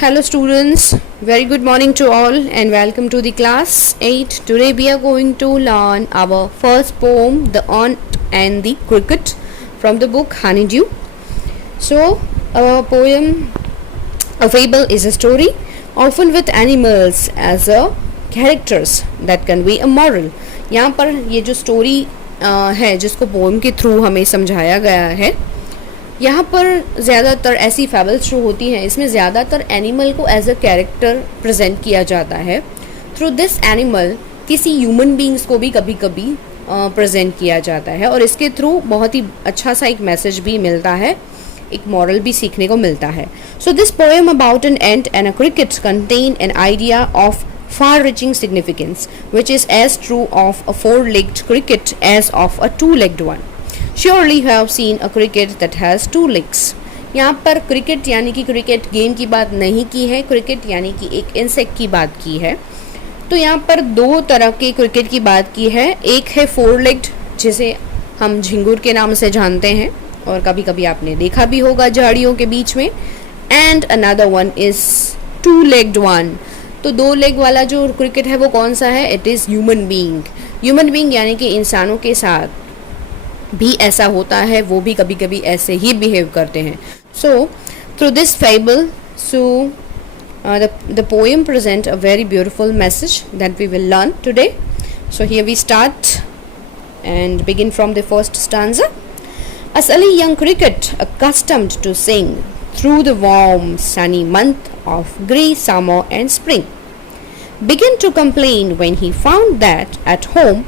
Hello students, very good morning to all and welcome to the class 8. Today we are going to learn our first poem, The Ant and the Cricket, from the book Honeydew. So a poem, a fable is a story often with animals as a characters that convey a moral. यहाँ पर ये जो story है जिसको poem के through हमें समझाया गया है, यहाँ पर ज़्यादातर ऐसी फेबल्स जो होती हैं इसमें ज़्यादातर एनिमल को एज अ कैरेक्टर प्रेजेंट किया जाता है. थ्रू दिस एनिमल किसी ह्यूमन बींग्स को भी कभी कभी प्रेजेंट किया जाता है और इसके थ्रू बहुत ही अच्छा सा एक मैसेज भी मिलता है, एक मॉरल भी सीखने को मिलता है. So this poem about an ant and a cricket contain an idea of far-reaching significance, which is as true of a four-legged cricket as of a two-legged one. Surely you have seen a cricket that has two legs. यहाँ पर cricket यानी कि cricket game की बात नहीं की है, cricket यानी कि एक इंसेक्ट की बात की है. तो यहाँ पर दो तरह के क्रिकेट की बात की है. एक है फोर लेग्ड जिसे हम झिंगुर के नाम से जानते हैं और कभी कभी आपने देखा भी होगा झाड़ियों के बीच में. And another one is to legged one. तो दो लेग वाला जो क्रिकेट है वो कौन सा है? It is human being. Human being यानी कि इंसानों के साथ भी ऐसा होता है, वो भी कभी कभी ऐसे ही बिहेव करते हैं. So through this fable the poem present a very beautiful message that we will learn today. So here we start and begin from the first stanza. A silly young cricket accustomed to sing through the warm sunny month of grey summer and spring began to complain when he found that at home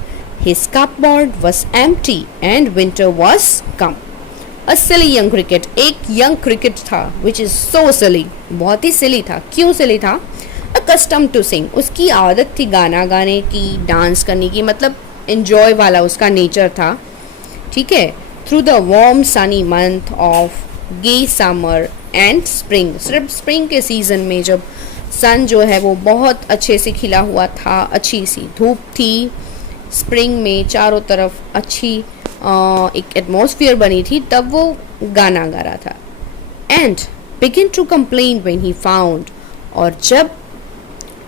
his cupboard was empty and winter was come. A silly young cricket, एक young cricket था which is so silly, बहुत ही silly था. क्यों silly था? Accustomed to sing, उसकी आदत थी गाना गाने की, डांस करने की, मतलब enjoy वाला उसका नेचर था. ठीक है. Through the warm sunny month of gay summer and spring, सिर्फ स्प्रिंग के सीज़न में जब सन जो है वो बहुत अच्छे से खिला हुआ था, अच्छी सी धूप थी, स्प्रिंग में चारों तरफ अच्छी एक एटमॉस्फेयर बनी थी, तब वो गाना गा रहा था. And begin to complain when he found, और जब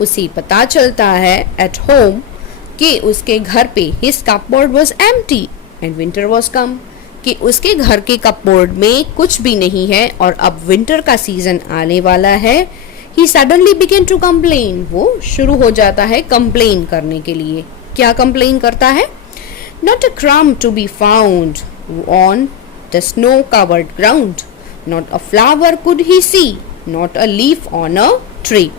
उसे पता चलता है एट होम कि उसके घर पे his cupboard was empty and winter was कम, कि उसके घर के कपबोर्ड में कुछ भी नहीं है और अब विंटर का सीजन आने वाला है. He suddenly begin to complain, वो शुरू हो जाता है कंप्लेन करने के लिए. क्या कंप्लेन करता है? Not a crumb to be found on the snow covered ground, not a flower could he see, not a leaf on a tree.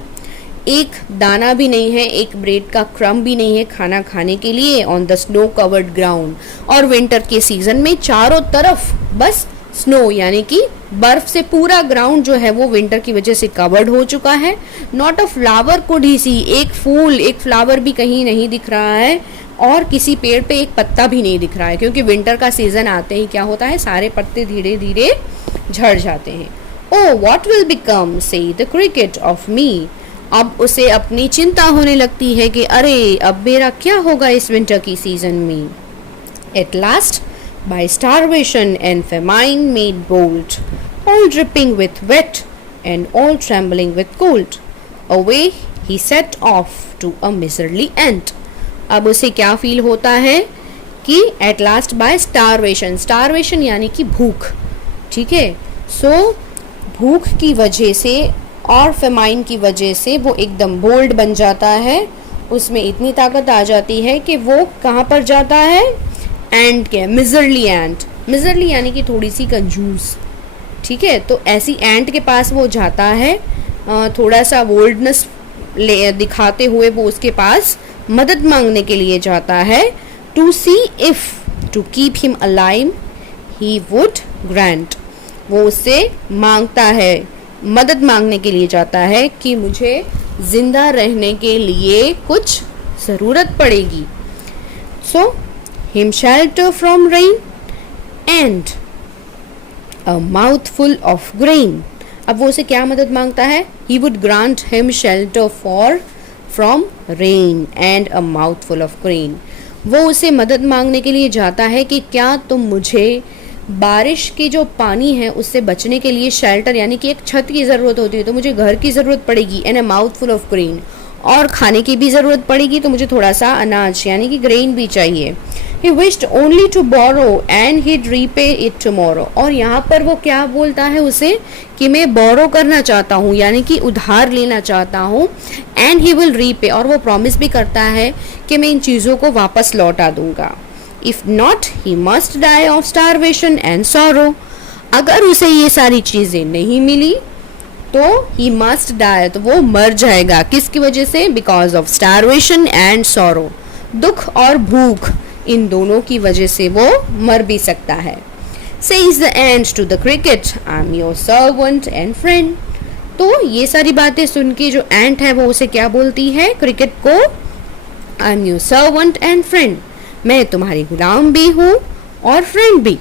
एक दाना भी नहीं है, एक ब्रेड का क्रम भी नहीं है खाना खाने के लिए on the snow covered ground. और विंटर के सीजन में चारों तरफ बस स्नो यानी कि बर्फ से पूरा ग्राउंड जो है वो विंटर की वजह से कवर्ड हो चुका है. Not a flower could he see, एक फूल, एक फ्लावर भी कहीं नहीं दिख रहा है और किसी पेड़ पे एक पत्ता भी नहीं दिख रहा है, क्योंकि विंटर का सीजन आते ही क्या होता है, सारे पत्ते धीरे धीरे झड़ जाते हैं. ओ व्हाट विल बिकम से द क्रिकेट ऑफ मी. अब उसे अपनी चिंता होने लगती है कि अरे अब मेरा क्या होगा इस विंटर की सीजन में. At last by starvation and famine made bold, all dripping with wet and all trembling with cold, away he set off to a miserly ant. अब उसे क्या फील होता है कि at last by starvation, starvation यानी कि भूख. ठीक है. सो भूख की वजह से और फेमाइन की वजह से वो एकदम बोल्ड बन जाता है, उसमें इतनी ताकत आ जाती है कि वो कहाँ पर जाता है? एंट के, मिजरली एंट. मिजरली यानी कि थोड़ी सी कंजूस. ठीक है. तो ऐसी एंट के पास वो जाता है, थोड़ा सा बोल्डनेस दिखाते हुए वो उसके पास मदद मांगने के लिए जाता है. To see if to keep him alive he would grant, वो उससे मांगता है, मदद मांगने के लिए जाता है कि मुझे जिंदा रहने के लिए कुछ ज़रूरत पड़ेगी. So him shelter from rain and a mouthful of grain. अब वो उसे क्या मदद मांगता है? He would grant him shelter from rain and a mouthful of grain. वो उसे मदद मांगने के लिए जाता है कि क्या तुम मुझे बारिश की जो पानी है उससे बचने के लिए शेल्टर यानी कि एक छत की ज़रूरत होती है, तो मुझे घर की ज़रूरत पड़ेगी and a mouth full of grain, और खाने की भी ज़रूरत पड़ेगी तो मुझे थोड़ा सा अनाज यानी कि ग्रेन भी चाहिए। He wished only to borrow and he'd repay it tomorrow। और यहाँ पर वो क्या बोलता है उसे कि मैं बोरो करना चाहता हूँ यानी कि उधार लेना चाहता हूँ, एंड ही विल रीपे, और वो प्रॉमिस भी करता है कि मैं इन चीज़ों को वापस लौटा दूंगा। If not he must die of starvation and sorrow. अगर उसे ये सारी चीज़ें नहीं मिली तो ही मस्ट डाई, तो वो मर जाएगा। किसकी वजह से? Because of starvation and sorrow, दुख और भूख, इन दोनों की वजह से वो मर भी सकता है। Says the ant to the cricket, I'm your servant and friend। तो ये सारी बातें सुन के जो एंट है वो उसे क्या बोलती है क्रिकेट को? I'm your servant and friend, मैं तुम्हारी गुलाम भी हूँ और फ्रेंड भी।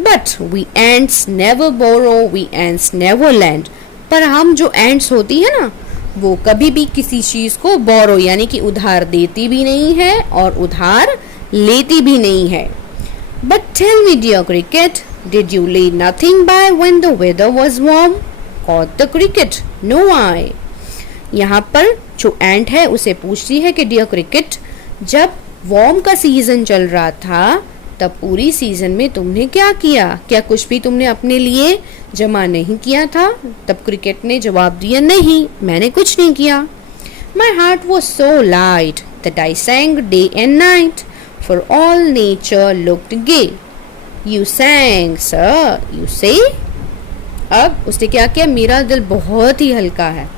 But we ants never borrow, we ants never lend। पर हम जो एंट्स होती है ना, वो कभी भी किसी चीज़ को बोरो यानी कि उधार देती भी नहीं है और उधार लेती भी नहीं है। But tell me dear cricket, did you lay nothing by when the weather was warm? Caught the cricket, no I। यहाँ पर जो एंट है उसे पूछती है कि डियर क्रिकेट, जब वार्म का सीजन चल रहा था तब पूरी सीजन में तुमने क्या किया? क्या कुछ भी तुमने अपने लिए जमा नहीं किया था? तब क्रिकेट ने जवाब दिया, नहीं, मैंने कुछ नहीं किया। My heart was so light that I sang day and night, for all nature looked gay। You sang, sir, you say। अब उसने क्या किया? मेरा दिल बहुत ही हल्का है,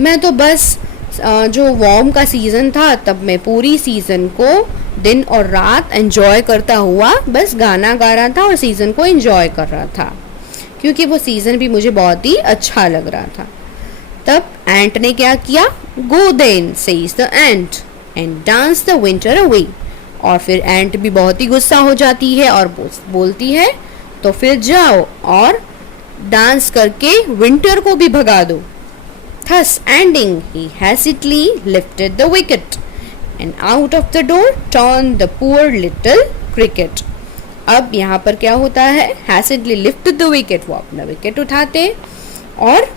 मैं तो बस जो वार्म का सीज़न था तब मैं पूरी सीज़न को दिन और रात एंजॉय करता हुआ बस गाना गा रहा था और सीज़न को एंजॉय कर रहा था, क्योंकि वो सीज़न भी मुझे बहुत ही अच्छा लग रहा था। तब एंट ने क्या किया? Go then, says the ant, and dance the winter away. और फिर एंट भी बहुत ही गुस्सा हो जाती है और बोलती है, तो फिर जाओ और डांस करके विंटर को भी भगा दो। Thus ending, he hastily lifted the wicket, and out of the door turned the poor little cricket। अब यहाँ पर क्या होता है? hastily lifted the wicket, वो अपना विकेट उठाते और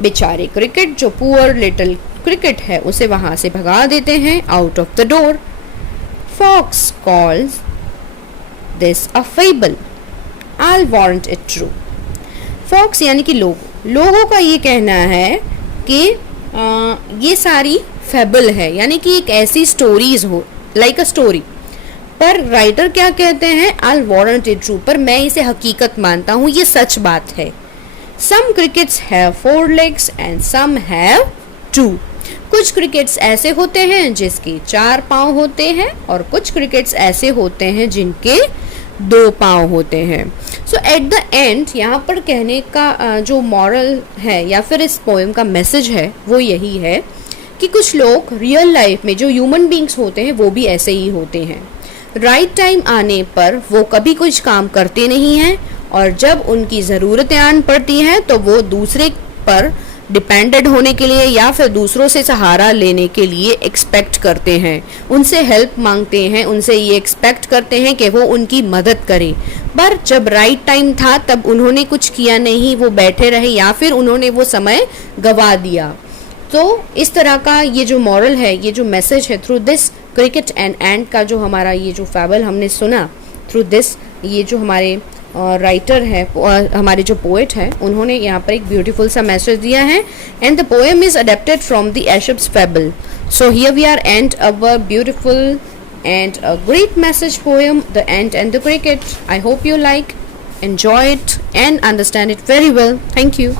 बेचारे क्रिकेट, जो पुअर लिटिल क्रिकेट है, उसे वहाँ से भगा देते हैं out of the door. Fox calls this a fable, I'll warrant it true। Fox यानी कि लोगों का ये कहना है कि ये सारी फेबल है, यानी कि एक ऐसी स्टोरीज हो, लाइक अ स्टोरी। पर राइटर क्या कहते हैं? आई वारंट इट ट्रू, पर मैं इसे हकीकत मानता हूँ, ये सच बात है। Some crickets have 4 legs and some have 2। कुछ क्रिकेट्स ऐसे होते हैं जिसके 4 पाँव होते हैं और कुछ क्रिकेट्स ऐसे होते हैं जिनके 2 पाँव होते हैं। सो एट द एंड यहाँ पर कहने का जो मॉरल है या फिर इस पोएम का मैसेज है वो यही है कि कुछ लोग रियल लाइफ में जो ह्यूमन बींग्स होते हैं वो भी ऐसे ही होते हैं। राइट टाइम आने पर वो कभी कुछ काम करते नहीं हैं, और जब उनकी ज़रूरतें आन पड़ती हैं तो वो दूसरे पर डिपेंडेड होने के लिए या फिर दूसरों से सहारा लेने के लिए एक्सपेक्ट करते हैं, उनसे हेल्प मांगते हैं, उनसे ये एक्सपेक्ट करते हैं कि वो उनकी मदद करें। पर जब राइट टाइम था तब उन्होंने कुछ किया नहीं, वो बैठे रहे या फिर उन्होंने वो समय गंवा दिया। तो इस तरह का ये जो मॉरल है, ये जो मैसेज है थ्रू दिस क्रिकेट एंड एंट का जो हमारा ये जो फैबल हमने सुना, थ्रू दिस ये जो हमारे राइटर है, हमारे जो पोएट है, उन्होंने यहाँ पर एक ब्यूटीफुल सा मैसेज दिया है। And the poem is adapted from the Aesop's fable. So here we are and our beautiful and a great message poem, The Ant and the Cricket. I hope you like, enjoy it and understand it very well. Thank you.